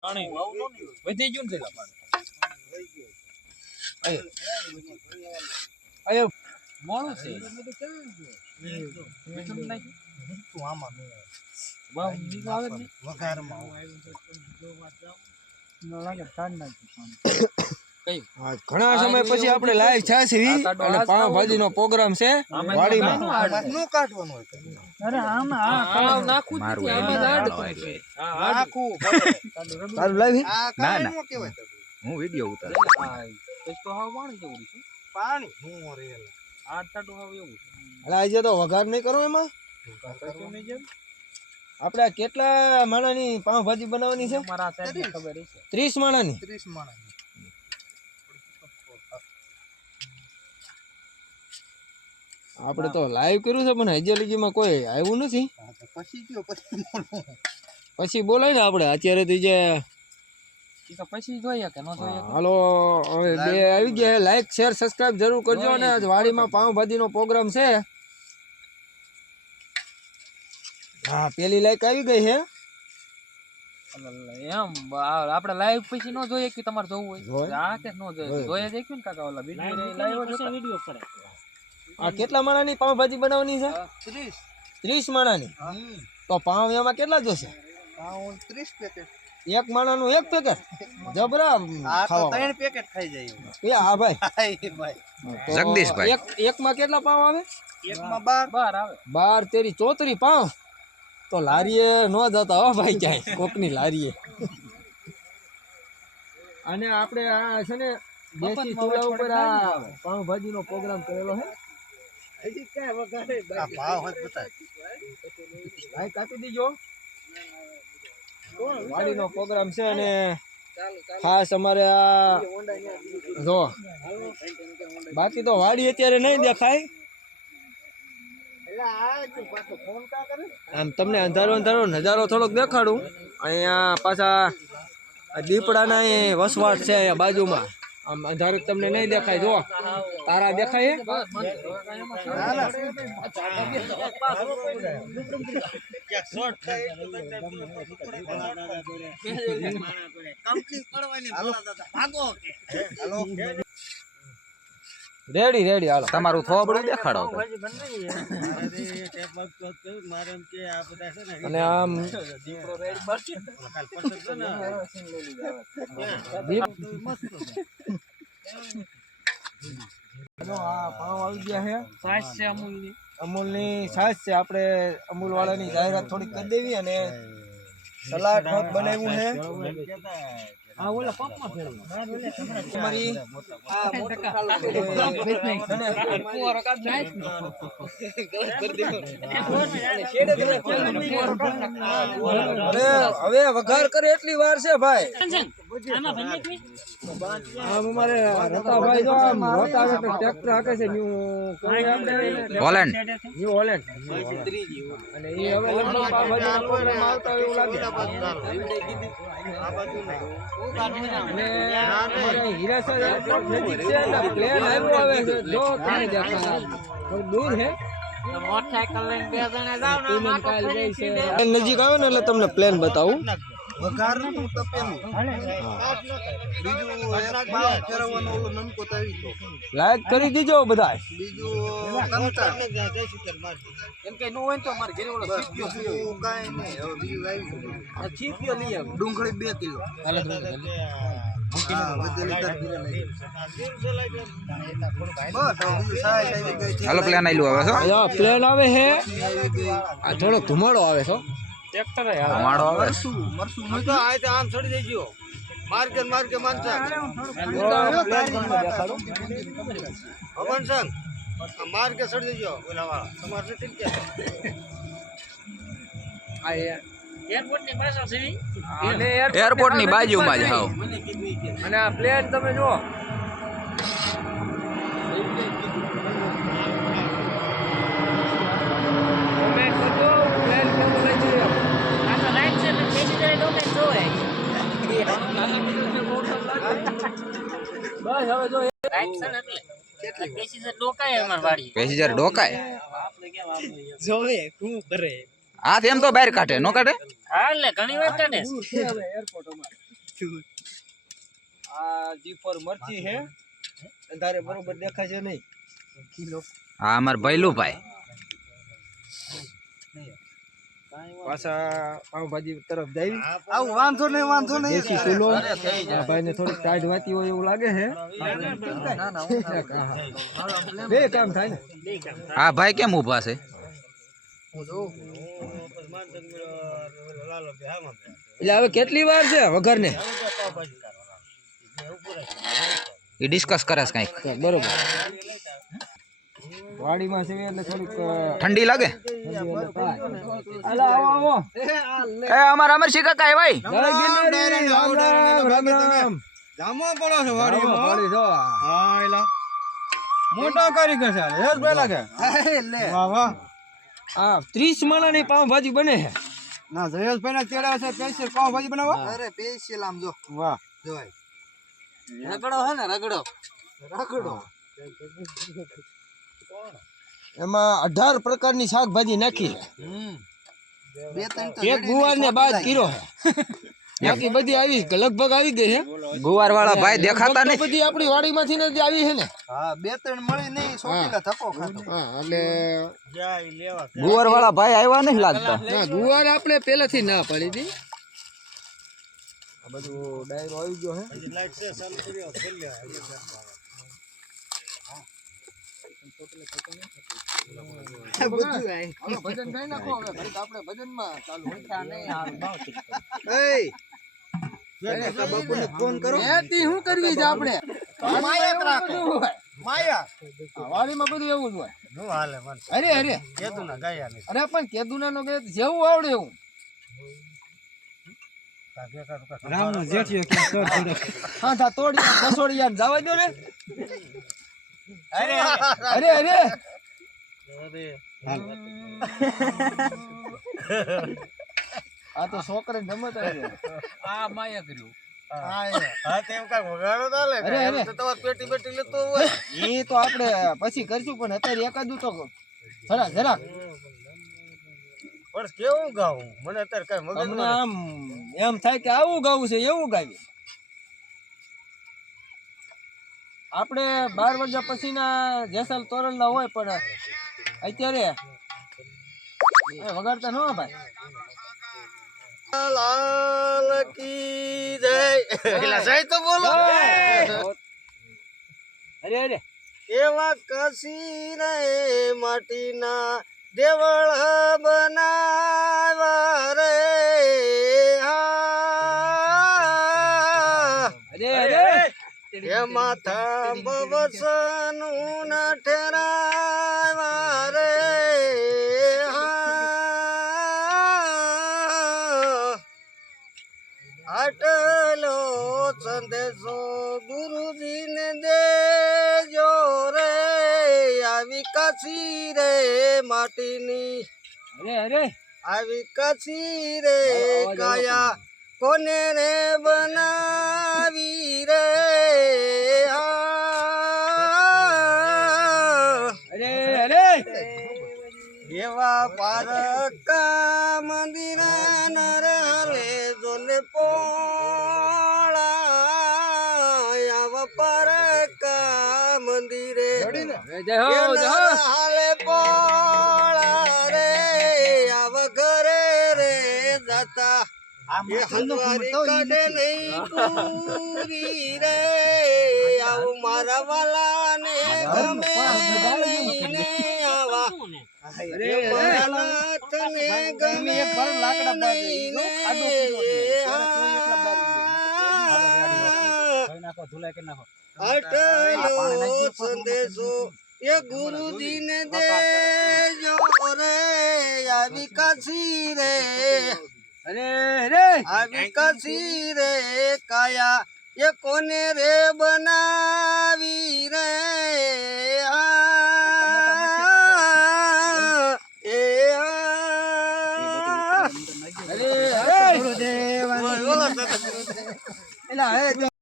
પાણી વધી ગયું ને પેલા પાણી અયો મોળું છે મીઠું નાખ્યું તું આમાં વાવ નીકળ આવે ને વઘારમાં ન લાગે તાણ નાખ્યું ઘણા સમય પછી આપણે લાઈવ છે અને પાવભાજી નો પ્રોગ્રામ છે વાડીમાં નું કાઢવાનું હોય અરે આમાં આ નાખું આમાં દાડ નાખું તારું લાઈવ ના ના હું વિડિયો ઉતાર તો હાવ પાણી જેવું છે પાણી હું રેલ આ ટાટો હાવ એવું અલા આજે તો વઘાર નહીં કરો એમાં આપણે કેટલા માણાની પાવભાજી બનાવવાની છે મારા સાહેબ ખબર છે 30 માણાની આપણે તો લાઈવ કર્યું છે પણ હજી લગીમાં કોઈ આવ્યું નથી પછી બોલાય ને આપણે અત્યારે તો જે પછી જોઈએ કે ન જોઈએ હાલો હવે બે આવી ગયા લાઈક શેર સબસ્ક્રાઇબ જરૂર કરજો અને આજ વાડીમાં પાવભાજીનો પ્રોગ્રામ છે હા પેલી લાઈક આવી ગઈ છે એમ આપણે લાઈવ પછી ન જોઈએ કે તમારે જોવું હોય આ કે ન જોઈએ જોઈએ દેખ્યું ને કાકા ઓલા વિડિયો કરે આ કેટલા માણાની પાવભાજી બનાવવાની છે 30 માણાની તો પાવ એમાં કેટલા જોશે 30 પેકેટ એક માણાનું એક પેકેટ જબરા ખાવા 3 પેકેટ ખાઈ જાય એ હા ભાઈ જગદીશભાઈ એક માં કેટલા પાવ આવે એકમાં 12 આવે 12 તેરી 34 પાવ તો લારીએ ન જતા હો ભાઈ ક્યાંય કોકની લારીએ અને આપણે આ છે ને દેશી ચૂલા ઉપર આ પાવભાજી નો પ્રોગ્રામ કરેલો છે હજી ક્યાં વગાડે ભાવ હોત બતાય ભાઈ કાપી દીજો વાડીનો પ્રોગ્રામ છે અને ખાસ અમારે આ જો બાકી તો વાડી અત્યારે નહીં દેખાય આમ તમને અંધારો અંધારો નજારો થોડોક દેખાડું અહીંયા પાછા દીપડાના વસવાટ છે અહીંયા બાજુમાં આમ અંધારો તમને નહીં દેખાય જો તારા દેખાય રેડી રેડી હાલો તમારું થોબડું દેખાડો અને આમ અમૂલની છાશ છે આપણે અમૂલ વાળાની જાહેરાત થોડીક કરી દેવી અને સલાડ ભાત બનાવ્યું છે હવે વઘાર કરે એટલી વાર છે ભાઈ અમારે રતાભાઈ જો આમ રોટાવેટર ટ્રેક્ટર હાકે છે હોલેન્ડ ન્યુ હોલેન્ડ અને એ હવે આવતા એવું લાગે અને હીરાસર એરપોર્ટ નજીક છે ને પ્લેન આવ્યો આવે છે જો તમે દેખાય થોડું દૂર છે મોટરસાઇકલ લઈને બે જણા જાવ ને માથે ફરી છે નજીક આવે ને એટલે તમને પ્લેન બતાવું વઘારનું તપેલું બીજું એક પાવ ફેરવવાનો ઓલો નમકો તાવી તો લાઈક કરી દીજો બધા બીજું કંટા એમ કે નો હોય તો માર ઘરે ઓલો બીજું કાઈ નહીં હવે બીજું લાવી આ ચીપિયો લઈ આવ ડુંગળી 2 કિલો હાલે હાલો પ્લેન આઈલું આવે છો પ્લેન આવે છે આ થોડો ધુમાડો આવે છે ટ્રેક્ટર માડો આવે મરસું તો આ તો આમ છોડી દેજો માર્કે માનસા અમન સંગ માર્કે છોડી દેજો ઓલા વાળા તમારે ઠીક છે આ એરપોર્ટ ની પાછળ છે અને એરપોર્ટ ની બાજુમાં જ હાવ અને આ પ્લેન તમે જો કમેન્ટ કરજો પ્લેન કેવું લાગ્યું આ તો લાઈટ છે પણ બેસી જાય ડોકે જોવે બસ હવે જો લાઈટ છે ને એટલે બેસી જાય ડોકાય અમાર વાડી પેસેન્જર ડોકાય જોવે શું કરે આ તો એમ તો બહાર કાઢે નો કાઢે હા એટલે ઘણી વાર કાઢે હવે એરપોર્ટ અમાર આ G4 મરચી છે અંધારે બરોબર દેખાય છે નહીં હા અમાર ભૈલુભાઈ પાછા પાવભાજી તરફ જઈ આવું વાંધો નહીં દેશી ચૂલો આ ભાઈને થોડીક ટાઈટ વાતી હોય એવું લાગે છે બે કામ થાય ને આ ભાઈ કેમ ઊભા છે એટલે હવે કેટલી વાર છે વઘાર ને એ ડિસ્કસ કરે છે કંઈક બરોબર વાડીમાં છે એટલે થોડીક ઠંડી લાગે આવો આવો એ અમારા અમરસિંહ કાકા ભાઈ જય ગિરનારી, રામ રામ રામ જામો પડો છે વાડી જો હા એલા મોટા કારીગર છે હેસ પેલા કે વાહ વાહ આ 30 માળાની પાવભાજી બને છે ના જયેશભાઈ ના તેડા છે સ્પેશિયલ પાવભાજી બનાવવા અરે સ્પેશિયલ આમ જો વાહ જોય રગડો હે ને રગડો એમાં 18 પ્રકારની શાકભાજી નાખી બે ત્રણ તો એક ગુવાર ને બાદ કીરો છે બાકી બધી આવી લગભગ આવી ગઈ છે ગુવાર વાળા ભાઈ દેખાતા લગભગ નહીં બધી આપણી વાડીમાંથી ને જ આવી છે ને હા બે ત્રણ મળી નહીં સોટીલા ધક્કો ખાતો હા એટલે જાય લેવા ગુવાર વાળા ભાઈ આવ્યા નહીં લાગતા ના ગુવાર આપણે પહેલાથી ના પાડી હતી આ બધું ડાયરો આવી ગયો છે લાઈટ છે ચાલુ કર્યો ખેલ લે ભજન ગાઈ નાખો હવે ઘડીક આપણે ભજનમાં ચાલુ બાપુને ફોન કરો એતી શું કરવી છે આપણે માયા રાખો માયા વાડીમાં બધું એવું જ હોય નો હાલે મન અરે અરે કેતું ના ગાયા ને અરે પણ કેદુના નો કે જેવું આવડે એવું રામનો જેઠિયો કે કર દીધો હા થા તોડી બસોડી યાર જવા દો ને અરે અરે અરે આ તો છોકરે ગમત આવે આ માયા કર્યું હા તેમ કાઈ વગાડો તો લે અરે, અરે. તો તમાર પેટી બેટી લેતો હોય એ તો આપણે પછી કરશું પણ અત્યારે એકાદું તો જરા પણ કેવું ગાવું મને અત્યારે કઈ મગજ અમને આમ એમ થાય કે આવું ગાવું છે એવું ગાવી આપણે 12 વાગ્યા પછીના જેસલ તોરલના હોય પણ અત્યારે વગાડતા ન હોય ભાઈ લાલ કી જય એલા જય તો બોલો અરે અરે એવા કસી રે માટીના દેવળ બનાવા રે હા અરે અરે એ માથા બવસનું ના ઠેરાવા રે હા આટલો સંદેશો ગુરુજીને દેજો રે આવી કાશી રે માટીની અરે અરે આવી કાશી રે કાયા કોને રે બનાવી રે અરે અરે એવા પારકા મંદિર નર હાલે જોને પોળા આવા પારકા મંદિરે જય હો જય હો હાલે પોળા રે આવા ઘરે રે જતા એ હલવારી કાઢે નહીં પૂરી રે આવું મારા વાલા ને ગમે નહીં ને આવા મારા નાથ ને ગમે નહીં ને આટલો સંદેશો એ ગુરુજી ને દેજો રે આવી કાશી રે અરે અરે આવી કાશી રે કાયા એ કોને રે બનાવી રે અરે અરે ગુરુદેવ એલા